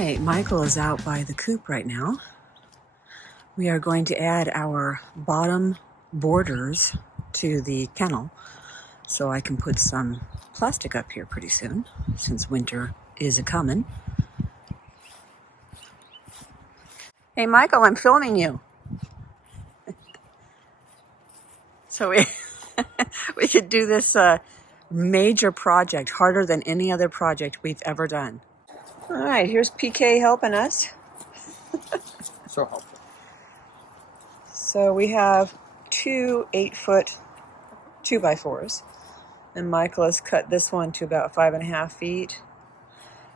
right, Michael is out by the coop right now. We are going to add our bottom borders to the kennel so I can put some plastic up here pretty soon, since winter is a-coming. Hey Michael, I'm filming you. So we could do this major project, harder than any other project we've ever done. All right, here's PK helping us. So helpful. So we have two 8-foot 2x4s, and Michael has cut this one to about 5.5 feet,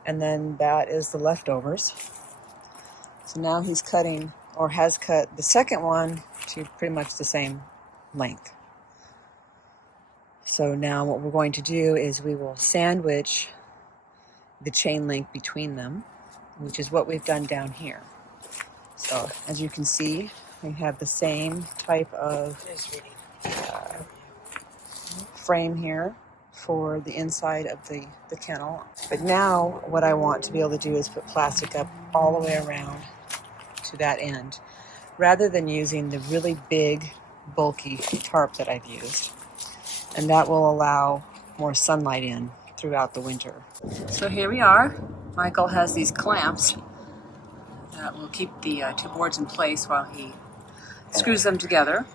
and then that is the leftovers. So now he's cutting, or has cut, the second one to pretty much the same length. So now what we're going to do is we will sandwich the chain link between them, which is what we've done down here. So as you can see, we have the same type of frame here for the inside of the kennel. But now what I want to be able to do is put plastic up all the way around to that end, rather than using the really big, bulky tarp that I've used. And that will allow more sunlight in throughout the winter. So here we are. Michael has these clamps that will keep the two boards in place while he screws them together.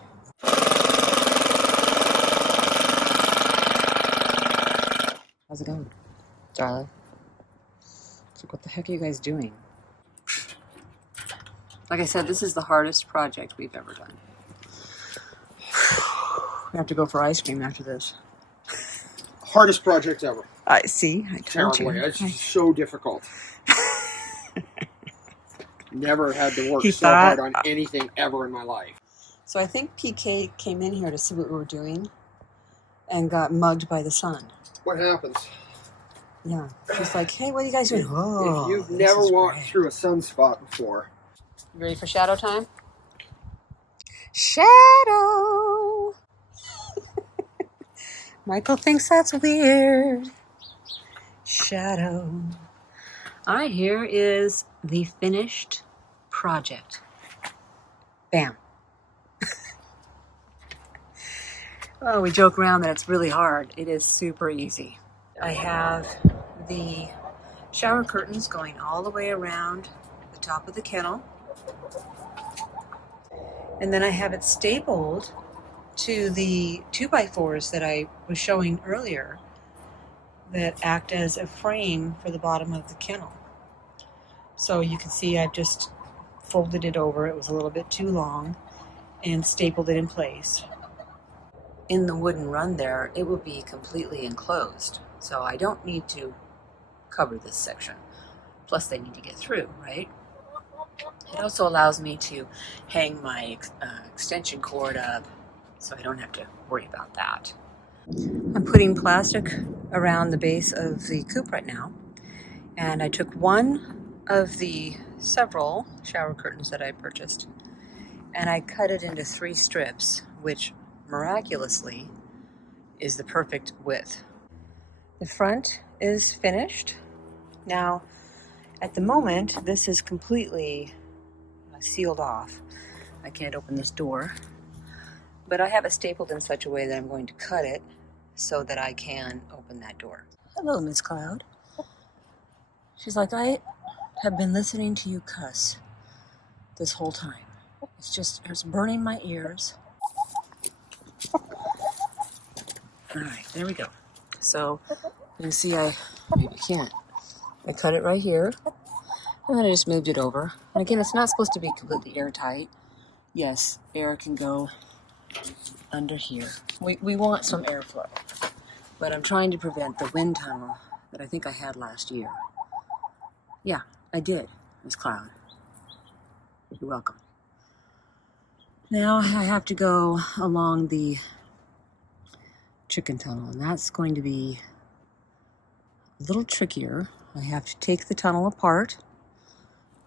How's it going, darling? So what the heck are you guys doing? Like I said, this is the hardest project we've ever done. We have to go for ice cream after this. Hardest project ever. I see. I told Terribly. you. It's so difficult. Never had to work He so thought- hard on anything ever in my life. So I think PK came in here to see what we were doing and got mugged by the sun. What happens? Yeah. She's like, hey, what are you guys doing? Oh, if you've this never is walked great. through a sunspot before. You ready for shadow time? Shadow! Michael thinks that's weird. Shadow. All right, here is the finished project. Bam. Oh, we joke around that it's really hard. It is super easy. I have the shower curtains going all the way around the top of the kennel. And then I have it stapled to the 2x4s that I was showing earlier that act as a frame for the bottom of the kennel. So you can see I've just folded it over. It was a little bit too long, and stapled it in place. In the wooden run there, it will be completely enclosed, so I don't need to cover this section. Plus they need to get through, right? It also allows me to hang my extension cord up, so I don't have to worry about that. I'm putting plastic around the base of the coop right now, and I took one of the several shower curtains that I purchased, and I cut it into 3 strips, which miraculously is the perfect width. The front is finished. Now, at the moment, this is completely sealed off. I can't open this door, but I have it stapled in such a way that I'm going to cut it so that I can open that door. Hello, Miss Cloud. She's like, I have been listening to you cuss this whole time. It's burning my ears. All right, there we go. So you can see maybe can't. I cut it right here, and then I just moved it over. And again, it's not supposed to be completely airtight. Yes, air can go under here. We want some airflow, but I'm trying to prevent the wind tunnel that I think I had last year. Yeah, I did, Miss Cloud. You're welcome. Now I have to go along the chicken tunnel, and that's going to be a little trickier. I have to take the tunnel apart,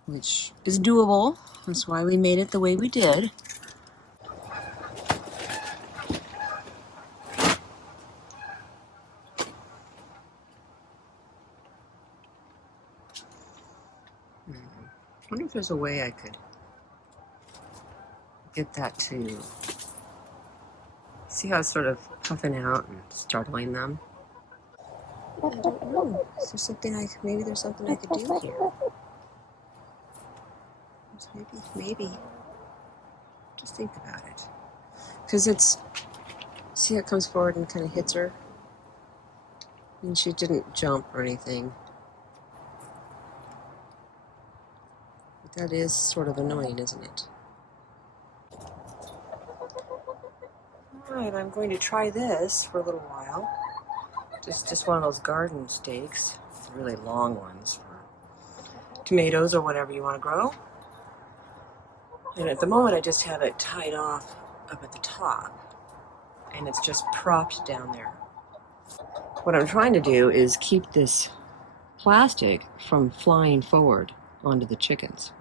which is doable. That's why we made it the way we did. wonder if there's a way I could get that to see how it's sort of puffing out and startling them. I don't know. Is there something maybe there's something I could do here. Maybe. Just think about it. Because see how it comes forward and kind of hits her? And she didn't jump or anything. But that is sort of annoying, isn't it? Alright, I'm going to try this for a little while. Just one of those garden stakes. The really long ones for tomatoes or whatever you want to grow. And at the moment I just have it tied off up at the top. And it's just propped down there. What I'm trying to do is keep this plastic from flying forward onto the chickens.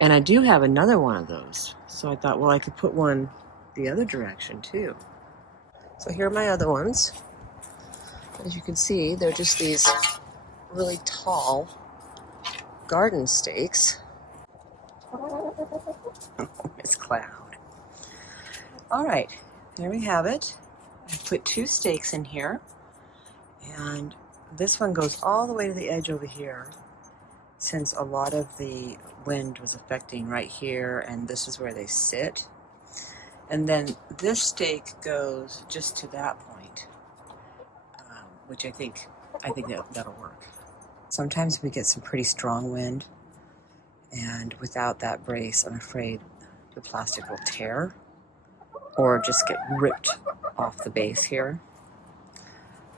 And I do have another one of those. So I thought, well, I could put one the other direction too. So here are my other ones. As you can see, they're just these really tall garden stakes. Miss Cloud. All right, there we have it. I put 2 stakes in here, and this one goes all the way to the edge over here, since a lot of the wind was affecting right here, and this is where they sit. And then this stake goes just to that point, which I think that'll work. Sometimes we get some pretty strong wind, and without that brace, I'm afraid the plastic will tear or just get ripped off the base here.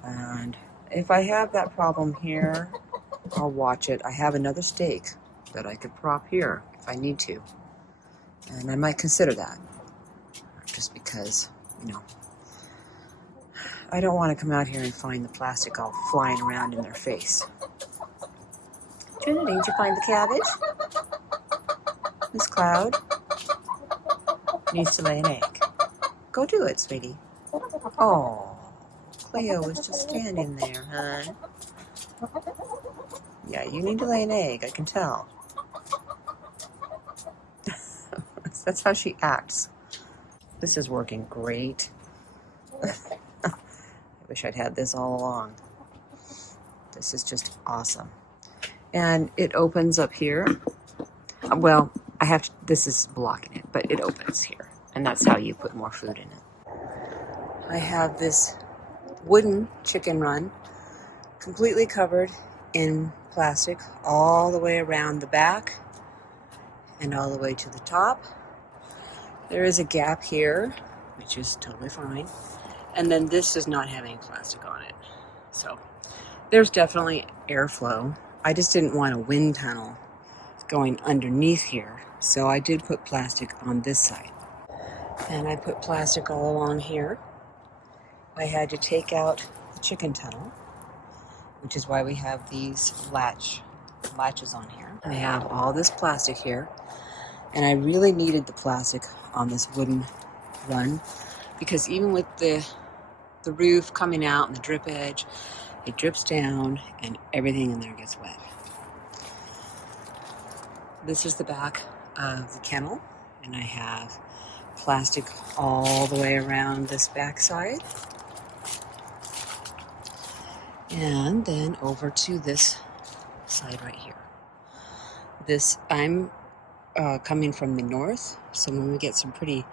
And if I have that problem here, I'll watch it. I have another stake that I could prop here if I need to, and I might consider that, just because, you know, I don't want to come out here and find the plastic all flying around in their face. Tuna, did you find the cabbage? Miss Cloud needs to lay an egg. Go do it, sweetie. Oh, Cleo was just standing there, huh? Yeah, you need to lay an egg, I can tell. That's how she acts. This is working great. I wish I'd had this all along. This is just awesome. And it opens up here. Well, this is blocking it, but it opens here. And that's how you put more food in it. I have this wooden chicken run completely covered in plastic all the way around the back and all the way to the top. There is a gap here, which is totally fine. And then this does not have any plastic on it. So there's definitely airflow. I just didn't want a wind tunnel going underneath here. So I did put plastic on this side. And I put plastic all along here. I had to take out the chicken tunnel, which is why we have these latches on here. I have all this plastic here. And I really needed the plastic on this wooden run, because even with the roof coming out and the drip edge, it drips down and everything in there gets wet. This is the back of the kennel, and I have plastic all the way around this back side. And then over to this side right here. I'm coming from the north, so when we get some pretty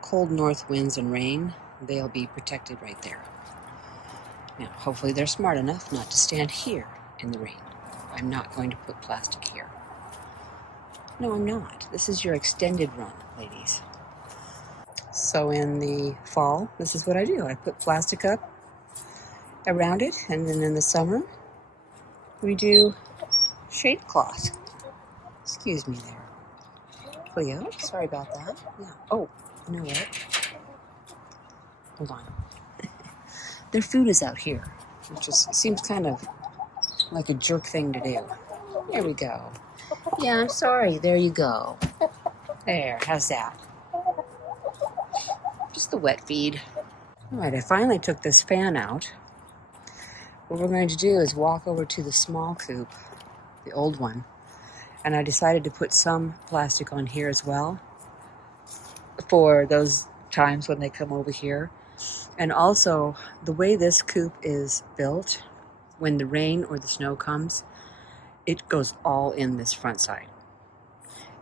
cold north winds and rain, they'll be protected right there. Now, hopefully they're smart enough not to stand here in the rain. I'm not going to put plastic here. No, I'm not. This is your extended run, ladies. So in the fall, this is what I do. I put plastic up around it, and then in the summer, we do shade cloth. Excuse me there. Cleo, sorry about that. Yeah. Oh, you know what? Hold on. Their food is out here, which seems kind of like a jerk thing to do. There we go. Yeah, I'm sorry. There you go. There, how's that? Just the wet feed. All right, I finally took this fan out. What we're going to do is walk over to the small coop, the old one, And I decided to put some plastic on here as well for those times when they come over here. And also, the way this coop is built, when the rain or the snow comes, it goes all in this front side.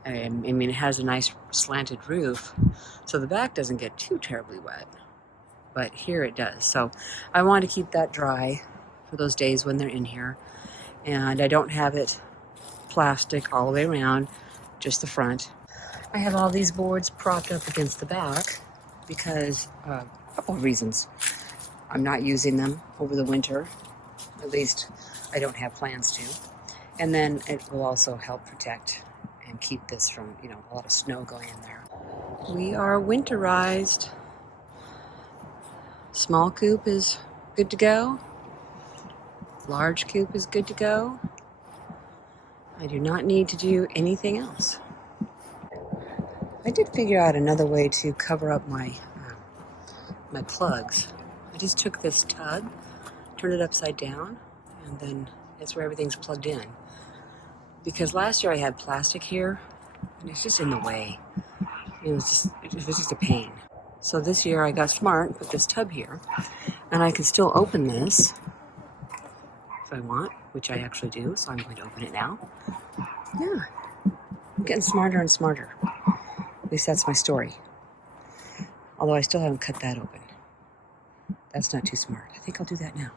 I mean, it has a nice slanted roof, so the back doesn't get too terribly wet, but here it does. So I want to keep that dry for those days when they're in here, and I don't have it plastic all the way around, just the front. I have all these boards propped up against the back because a couple of reasons. I'm not using them over the winter, at least I don't have plans to, and then it will also help protect and keep this from, a lot of snow going in there. We are winterized. Small coop is good to go. Large coop is good to go. I do not need to do anything else. I did figure out another way to cover up my plugs. I just took this tub, turned it upside down, and then that's where everything's plugged in. Because last year I had plastic here, and it's just in the way. It was just a pain. So this year I got smart and put this tub here, and I can still open this if I want, which I actually do, so I'm going to open it now. Yeah, I'm getting smarter and smarter. At least that's my story. Although I still haven't cut that open. That's not too smart. I think I'll do that now.